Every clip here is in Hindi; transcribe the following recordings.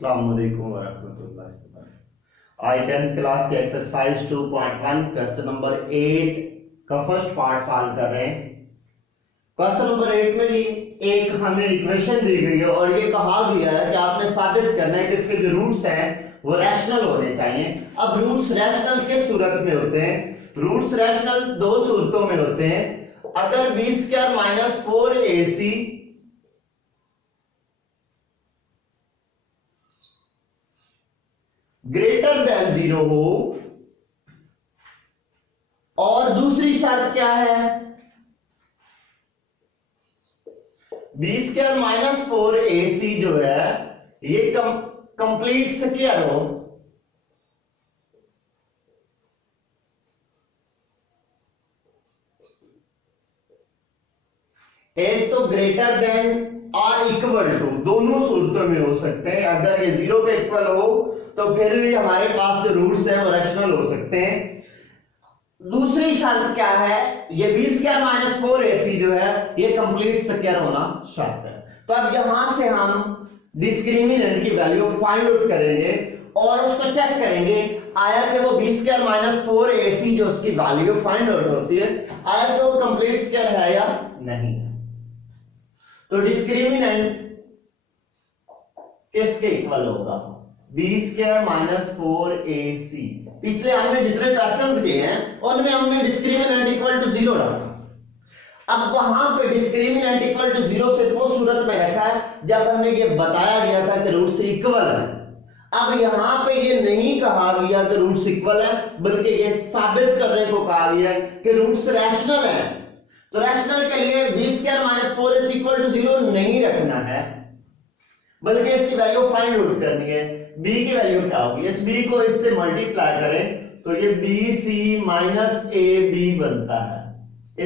अस्सलाम वालेकुम वरहमतुल्लाहि वबरकातुहू। आज 10th क्लास के एक्सरसाइज 2.1 क्वेश्चन नंबर 8 का फर्स्ट पार्ट सॉल्व कर रहे हैं। क्वेश्चन नंबर 8 में ही एक हमें इक्वेशन दी गई है और ये कहा गया है कि आपने साबित करना है कि इसके जो रूट्स हैं वो रैशनल होने चाहिए। अब रूट्स रैशनल किस सूरत में होते हैं? रूट्स रैशनल दो सूरतों में होते हैं। अगर B square minus 4ac greater than 0 हो, और दूसरी शर्त क्या है? बी स्क्वायर माइनस 4ac जो है ये कंप्लीट स्क्वायर हो। एक तो ग्रेटर देन और इक्वल टू, दोनों सूरतों में हो सकते हैं। अगर ये 0 के इक्वल हो तो फिर भी हमारे पास जो रूट्स हैं वो रैशनल हो सकते हैं। दूसरी शर्त क्या है? ये बी स्क्वायर माइनस 4ac जो है ये कंप्लीट स्क्वायर होना शर्त है। तो अब यहां से हम डिस्क्रिमिनेंट की वैल्यू फाइंड आउट करेंगे और उसको चेक करेंगे आया कि वो बी स्क्वायर माइनस 4ac जो उसकी वैल्यू फाइंड आउट होती है आया कि वो कंप्लीट स्क्वायर है या नहीं। तो डिस्क्रिमिनेंट किसके इक्वल होगा? B square minus 4ac। पिछले हमने जितने क्वेश्चंस किए हैं उनमें हमने डिस्क्रिमिनेंट इक्वल टू 0 रखा। अब वहां पे डिस्क्रिमिनेंट इक्वल टू 0 सिर्फ वो सूरत में रखा है जब हमें ये बताया गया था कि रूट्स इक्वल है। अब यहां पे ये नहीं कहा गया कि रूट्स इक्वल है, बल्कि ये साबित करने को कहा गया है कि रूट्स रैशनल है। तो रैशनल के लिए B square minus 4ac equal to 0 नहीं रखना है, बल्कि इसकी वैल्यू फाइंड आउट करनी है। b की वैल्यू क्या होगी? इस b को इससे मल्टीप्लाई करें तो ये bc माइनस ab बनता है।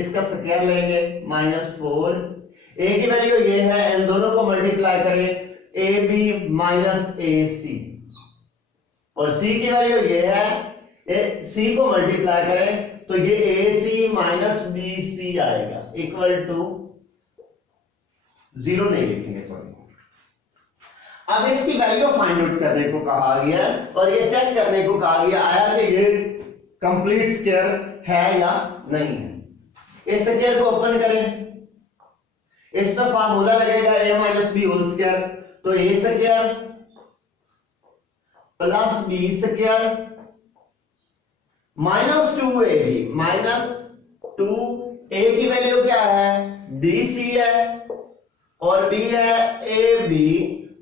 इसका स्क्वायर लेंगे -4। a की वैल्यू ये है, इन दोनों को मल्टीप्लाई करें ab माइनस ac, और c की वैल्यू ये है, c को मल्टीप्लाई करें तो ये ac माइनस bc आएगा इक्वल टू 0 नहीं लिखेंगे, सॉरी। अब इसकी वैल्यू फाइंड आउट करने को कहा गया और ये चेक करने को कहा गया आया कि ये कंप्लीट स्क्वायर है या नहीं है। इस स्क्वायर को ओपन करें, इस पे फार्मूला लगेगा a minus B whole square, तो a square plus b square minus 2ab minus 2a की वैल्यू क्या है? bc है और b है ab,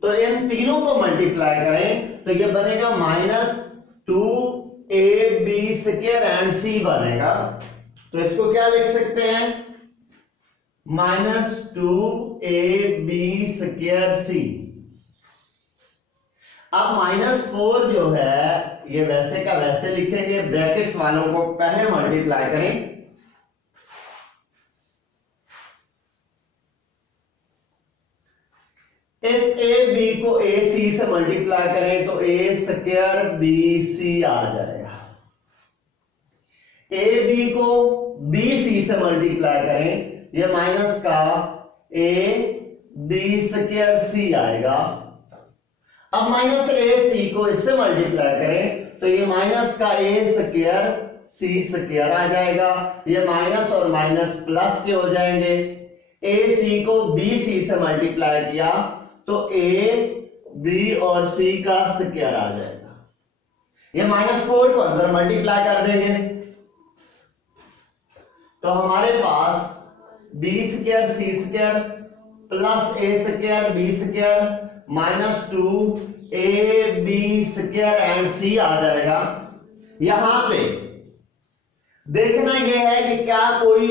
तो इन तीनों को मल्टीप्लाई करें तो ये बनेगा -2ab स्क्वायर एंड c बनेगा। तो इसको क्या लिख सकते हैं? -2ab square c। अब -4 जो है ये वैसे का वैसे लिखेंगे, ब्रैकेट्स वालों को पहले मल्टीप्लाई करें। इस ए बी को ए सी से मल्टीप्लाई करें तो ए स्क्वायर बी सी आ जाएगा। ए बी को बी सी से मल्टीप्लाई करें, ये माइनस का ए बी स्क्वायर सी आएगा। अब माइनस ए सी को इससे मल्टीप्लाई करें तो ये माइनस का ए स्क्वायर सी स्क्वायर आ जाएगा। ये माइनस और माइनस प्लस के हो जाएंगे। ए सी को बी सी से मल्टीप्लाई किया तो ए बी और सी का स्क्वायर आ जाएगा। ये -4 को अंदर मल्टीप्लाई कर देंगे तो हमारे पास B square C square plus A square B square -2ab square and c आ जाएगा। यहां पे देखना यह है कि क्या कोई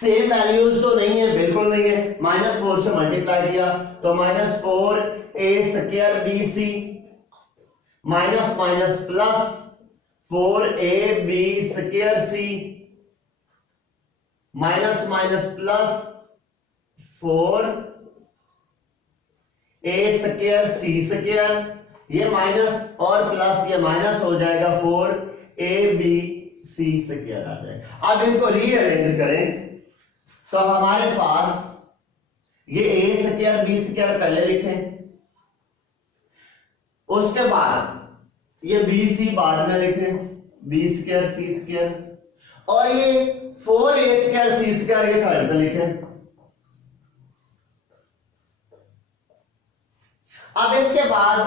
सेम वैल्यूज तो नहीं है, बिल्कुल नहीं है। -4 से मल्टीप्लाई किया तो -4a square bc minus minus plus 4ab square c minus minus plus 4a square c square, ये माइनस और प्लस ये माइनस हो जाएगा 4ab c स्क्वायर आ जाएगा। अब इनको रीअरेंज करें तो हमारे पास ये a स्क्वायर b स्क्वायर पहले लिखें, उसके बाद ये बी सी बाद में लिखें, बी स्क्वायर सी स्क्वायर, और ये 4a स्क्वायर सी स्क्वायर ये थर्ड पे लिखें। अब इसके बाद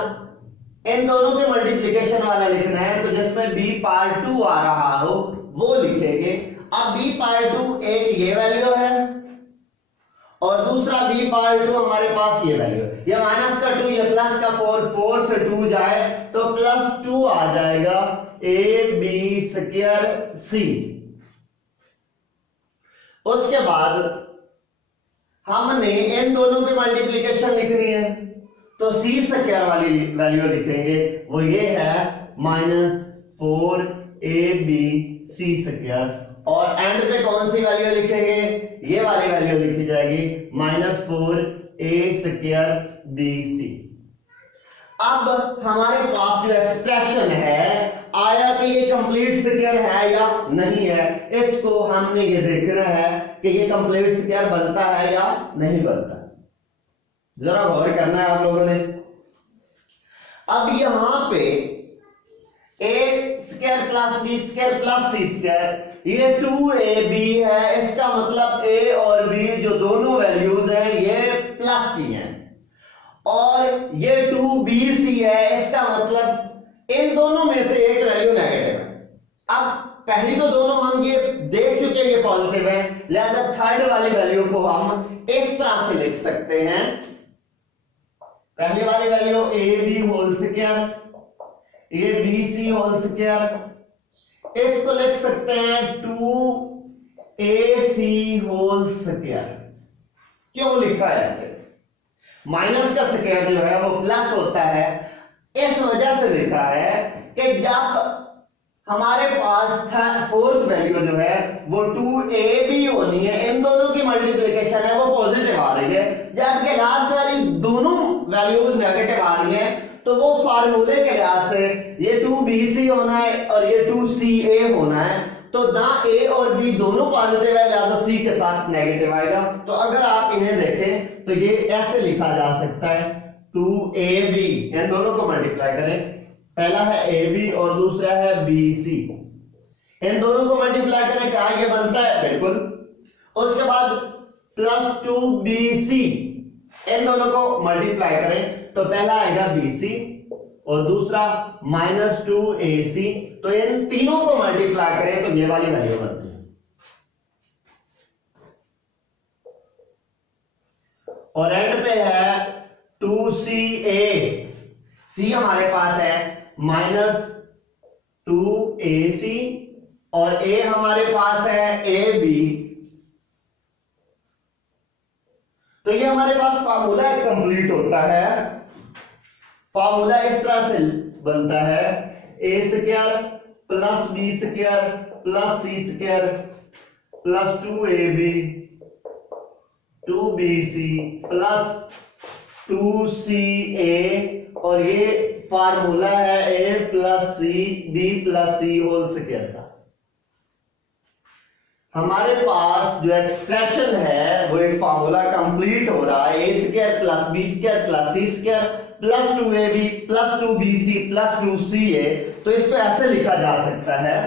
इन दोनों के मल्टीप्लिकेशन वाला लिखना है, तो जिसमें b पावर 2 आ रहा हो वो लिखेंगे। अब b पावर 2 एक ये वैल्यू है और दूसरा b पावर 2 हमारे पास ये वैल्यू है। ये माइनस का 2 ये प्लस का 4, 4 से 2 जाए तो प्लस 2 आ जाएगा a b स्क्वायर c। उसके बाद हमने इन दोनों की मल्टीप्लिकेशन लिखनी है, तो c स्क्वायर वाली वैल्यू लिखेंगे, वो ये है -4ab c स्क्वायर, और एंड पे कौन सी वैल्यू लिखेंगे, ये वाली वैल्यू लिखी जाएगी -4a स्क्वायर bc। अब हमारे पास जो एक्सप्रेशन है आया कि ये कंप्लीट स्क्वायर है या नहीं है, इसको हमने ये देखना है कि ये कंप्लीट स्क्वायर बनता है या नहीं बनता। जरा गौर करना है आप लोगों ने। अब यहां पे a square plus b square plus c square, ये 2ab है, इसका मतलब a और b जो दोनों वैल्यूज हैं ये प्लस की हैं, और ये 2bc है, इसका मतलब इन दोनों में से एक वैल्यू नेगेटिव है। अब पहली तो दोनों हम ये देख चुके हैं ये पॉजिटिव है, लिहाजा थर्ड वाली वैल्यू को हम इस तरह से लिख सकते हैं। पहली वाली value ab whole square, abc whole square, इसको लिख सकते हैं 2ac होल स्क्वायर। क्यों लिखा है ऐसे? माइनस का स्क्वायर जो है वो प्लस होता है, इस वजह से लिखा है कि जब हमारे पास फोर्थ वैल्यू जो है वो 2ab होनी है, इन दोनों की मल्टीप्लिकेशन है वो पॉजिटिव आ रही है, जबकि लास्ट वाली दोनों वैल्यूज नेगेटिव आ रही है, तो वो फार्मूले के लिहाज से ये 2bc होना है और ये 2ca होना है, तो ना a और b दोनों पॉजिटिव है, लिहाजा c के साथ नेगेटिव आएगा। तो अगर आप इन्हें देखें तो ये ऐसे लिखा जा सकता है 2ab, इन दोनों को मल्टीप्लाई करें, पहला है ab और दूसरा है bc, इन दोनों को मल्टीप्लाई करें, क्या ये बनता है? बिल्कुल। उसके बाद प्लस 2bc, इन दोनों को मल्टीप्लाई करें तो पहला आएगा bc और दूसरा -2ac, तो इन तीनों को मल्टीप्लाई करें तो ये वाली वैल्यू बनती है। और एंड पे है 2ca, c हमारे पास है -2ac और a हमारे पास है ab, तो ये हमारे पास फार्मूला कंप्लीट होता है। फार्मूला इस तरह से बनता है a square plus b square plus c square plus 2ab 2bc plus 2ca, और ये फार्मूला है a plus c b plus c whole square का। हमारे पास जो एक्सप्रेशन है वो एक फार्मूला कंप्लीट हो रहा है, a square plus b square plus c square plus 2ab plus 2bc plus 2ca, तो इसको ऐसे लिखा जा सकता है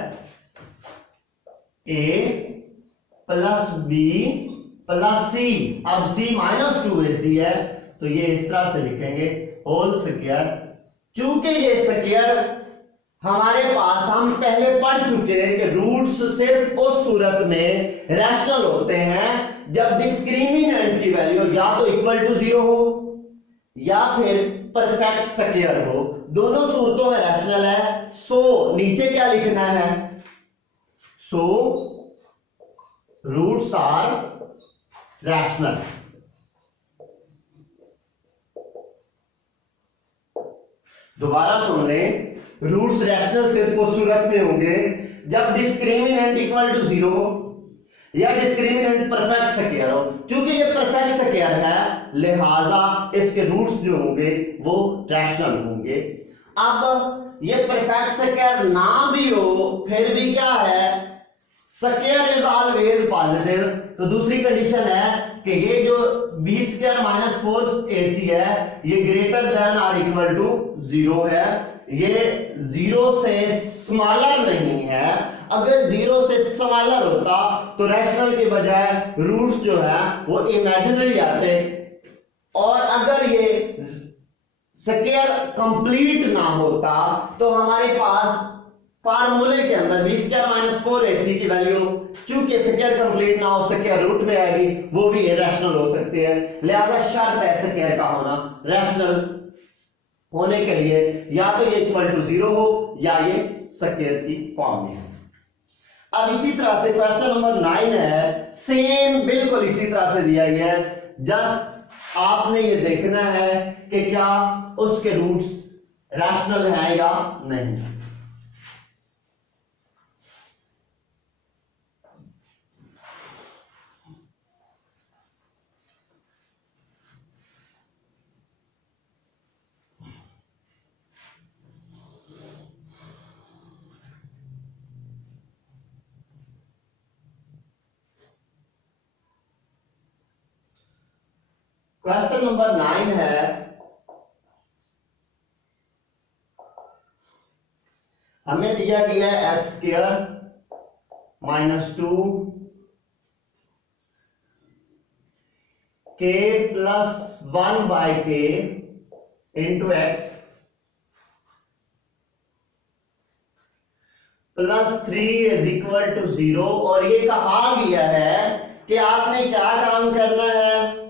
a plus b plus c, अब c -2ac है तो ये इस तरह से लिखेंगे होल स्क्वायर। चूंकि ये स्क्वायर हमारे पास हम पहले पढ़ चुके हैं कि रूट्स सिर्फ उस सूरत में रैशनल होते हैं जब डिस्क्रिमिनेंट की वैल्यू या तो इक्वल टू 0 हो या फिर परफेक्ट स्क्वायर हो, दोनों सूरतों में रैशनल है। सो नीचे क्या लिखना है? So roots are rational. दोबारा सुन लें, रूट्स रैशनल सिर्फ उस सूरत में होंगे जब डिस्क्रिमिनेंट इक्वल टू 0 हो या डिस्क्रिमिनेंट परफेक्ट स्क्वायर हो। क्योंकि ये परफेक्ट स्क्वायर है लिहाजा इसके रूट्स जो होंगे वो रैशनल होंगे। अब ये परफेक्ट स्क्वायर ना भी हो फिर भी क्या है, स्क्वायर इज ऑलवेज पॉजिटिव, तो दूसरी कंडीशन है कि ये जो बी स्क्वायर माइनस 4ac है ये ग्रेटर देन और इक्वल टू 0 है, ये 0 से स्मॉलर नहीं है। अगर 0 से स्मॉलर होता तो रैशनल के बजाय रूट्स जो है वो इमेजिनरी आते, और अगर ये स्क्वायर कंप्लीट ना होता तो हमारे पास फार्मूले के अंदर बी स्क्वायर माइनस 4ac की वैल्यू चूंकि स्क्वायर कंप्लीट ना हो स्क्वायर रूट में आएगी, वो भी इरेशनल हो सकती है। लिहाजा शर्त है स्क्वायर का होना, रैशनल होने के लिए या तो ये इक्वल टू 0 हो या ये स्क्वायर की फॉर्म में है। अब इसी तरह से क्वेश्चन नंबर 9 है, सेम बिल्कुल इसी तरह से दिया गया है, जस्ट आपने ये देखना है कि क्या उसके रूट्स रैशनल है या नहीं। क्वेश्चन नंबर 9 है, हमें दिया गया है x square minus 2 k plus 1 by k into x plus 3 is equal to 0, और ये कहा गया है कि आपने क्या काम करना है,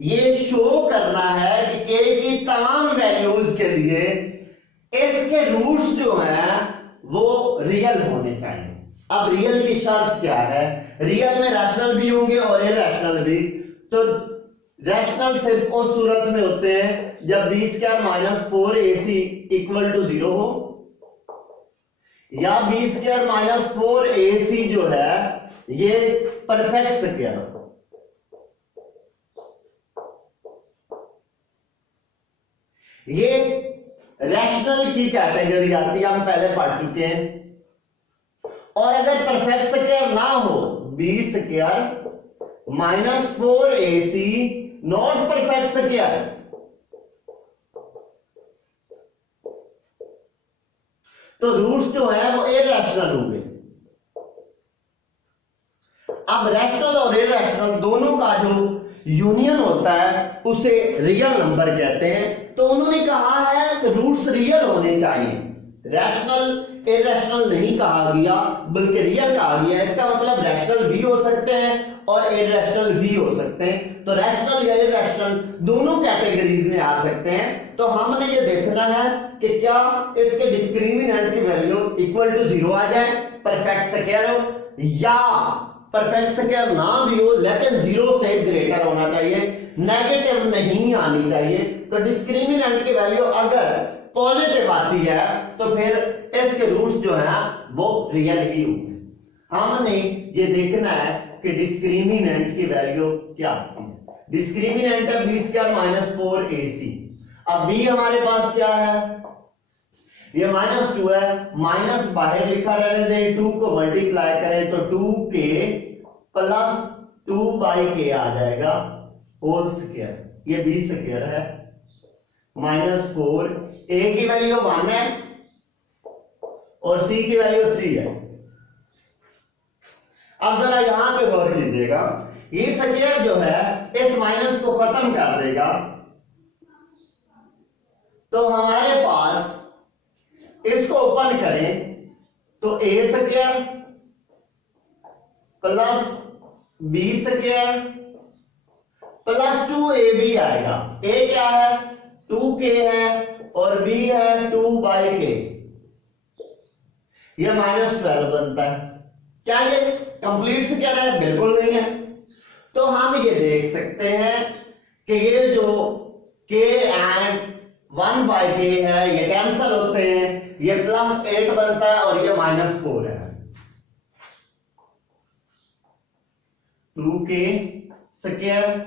ये शो करना है कि के की तमाम वैल्यूज के लिए इसके रूट्स जो हैं वो रियल होने चाहिए। अब रियल की शर्त क्या है, रियल में रैशनल भी होंगे और इरैशनल भी। तो रैशनल सिर्फ उस सूरत में होते हैं जब b square minus 4ac equal to 0 हो, या बी स्क्वायर माइनस 4ac जो है ये परफेक्ट स्क्वायर हो। ये रैशनल की कैटेगरी आती है, हम पहले पढ़ चुके हैं। और अगर परफेक्ट स्क्वायर ना हो, b square minus 4ac not perfect square, तो रूट्स जो है वो इरैशनल होंगे। अब रैशनल और इरैशनल दोनों का जो यूनियन होता है उसे रियल नंबर कहते हैं। तो उन्होंने कहा है कि रूट्स रियल होने चाहिए, रैशनल इरैशनल नहीं कहा गया बल्कि रियल कहा गया। इसका मतलब रैशनल भी हो सकते हैं और इरैशनल भी हो सकते हैं। तो रैशनल या इरैशनल दोनों कैटेगरीज में आ सकते हैं। तो हमने ये देखना है कि क्या इसके डिस्क्रिमिनेंट की वैल्यू इक्वल टू 0 आ जाए, परफेक्ट स्क्वायर हो, या परफेक्ट स्क्वायर ना भी हो लेकिन 0 से ग्रेटर होना चाहिए, नेगेटिव नहीं आनी चाहिए। तो डिस्क्रिमिनेंट की वैल्यू अगर पॉजिटिव आती है तो फिर इसके रूट्स जो हैं वो रियल ही होंगे। हमने ये देखना है कि डिस्क्रिमिनेंट की वैल्यू क्या आती है। डिस्क्रिमिनेंट है बी स्क्वायर माइनस 4ac। अब बी हमारे पास क्या है, ये माइनस 2 है, माइनस बाहर लिखा रहने दे, 2 को मल्टीप्लाई करें तो 2k प्लस 2 बाई के आ जाएगा होल स्क्वायर, ये बी स्क्वायर है माइनस 4, a की वैल्यू 1 है और c की वैल्यू 3 है। अब जरा यहां पे गौर कीजिएगा, ये स्क्वायर जो है इस माइनस को खत्म कर देगा, तो हमारे पास इसको ओपन करें तो a square plus b square plus 2ab आएगा। a क्या है 2k है और b है 2 बाई के, यह माइनस 12 बनता है। क्या ये कंप्लीट स्क्वायर है? बिल्कुल नहीं है। तो हम ये देख सकते हैं कि ये जो k एंड 1 बाई के है ये कैंसल होते हैं, ये प्लस 8 बनता है और ये माइनस 4 है। 2k स्क्वायर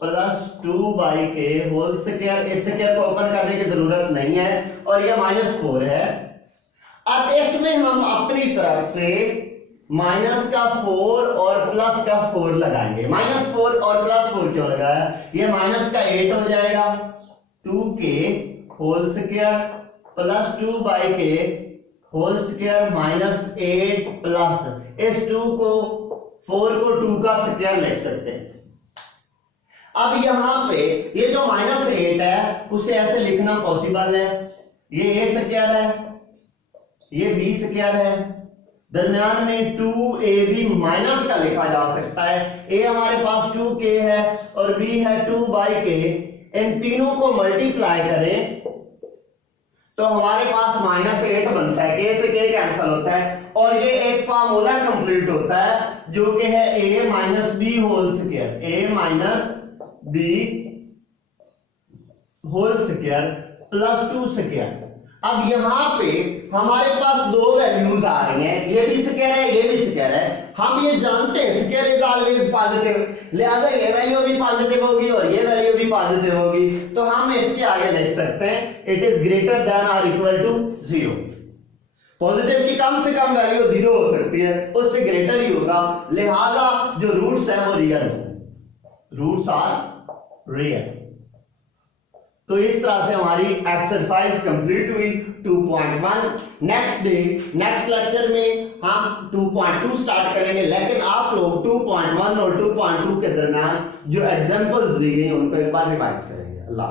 प्लस 2 बाई के होल स्क्वायर, इस स्क्वायर को ओपन करने की जरूरत नहीं है और ये माइनस 4 है। अब इसमें हम अपनी तरफ से माइनस का 4 और प्लस का 4 लगाएंगे। -4 और +4 क्यों लगाया? ये माइनस का 8 हो जाएगा 2k whole square plus 2k whole square minus 8 plus इस 2 को 4 को 2 का स्क्वायर लिख सकते हैं। अब यहां पे ये जो -8 है उसे ऐसे लिखना पॉसिबल है, ये a स्क्वायर है, ये b स्क्वायर है, दरम्यान में 2ab माइनस का लिखा जा सकता है। a हमारे पास 2k है और b है 2k, इन तीनों को मल्टीप्लाई करें तो हमारे पास -8 बनता है, k से k कैंसिल होता है और ये एक फार्मूला कंप्लीट होता है जो कि है a - b whole square, a - b whole square plus 2 square. अब यहां पे हमारे पास दो वैल्यूज आ रही हैं, ये भी स्क्वायर है, ये भी स्क्वायर है। हम ये जानते हैं स्क्वायर इज ऑलवेज पॉजिटिव, लिहाजा ये वैल्यू भी पॉजिटिव होगी और ये वैल्यू भी पॉजिटिव होगी, तो हम इसके आगे लिख सकते हैं इट इज ग्रेटर देन और इक्वल टू 0। पॉजिटिव की कम से कम वैल्यू 0 हो सकती है, उससे ग्रेटर ही होगा, लिहाजा जो रूट्स है वो रियल होंगे, रूट्स आर रियल। तो इस तरह से हमारी एक्सरसाइज कंप्लीट हुई 2.1। नेक्स्ट डे नेक्स्ट लेक्चर में हम 2.2 स्टार्ट करेंगे, लेकिन आप लोग 2.1 और 2.2 के दरमियान जो एग्जांपल्स दी गई उनको एक बार रिवाइज करेंगे। अल्लाह।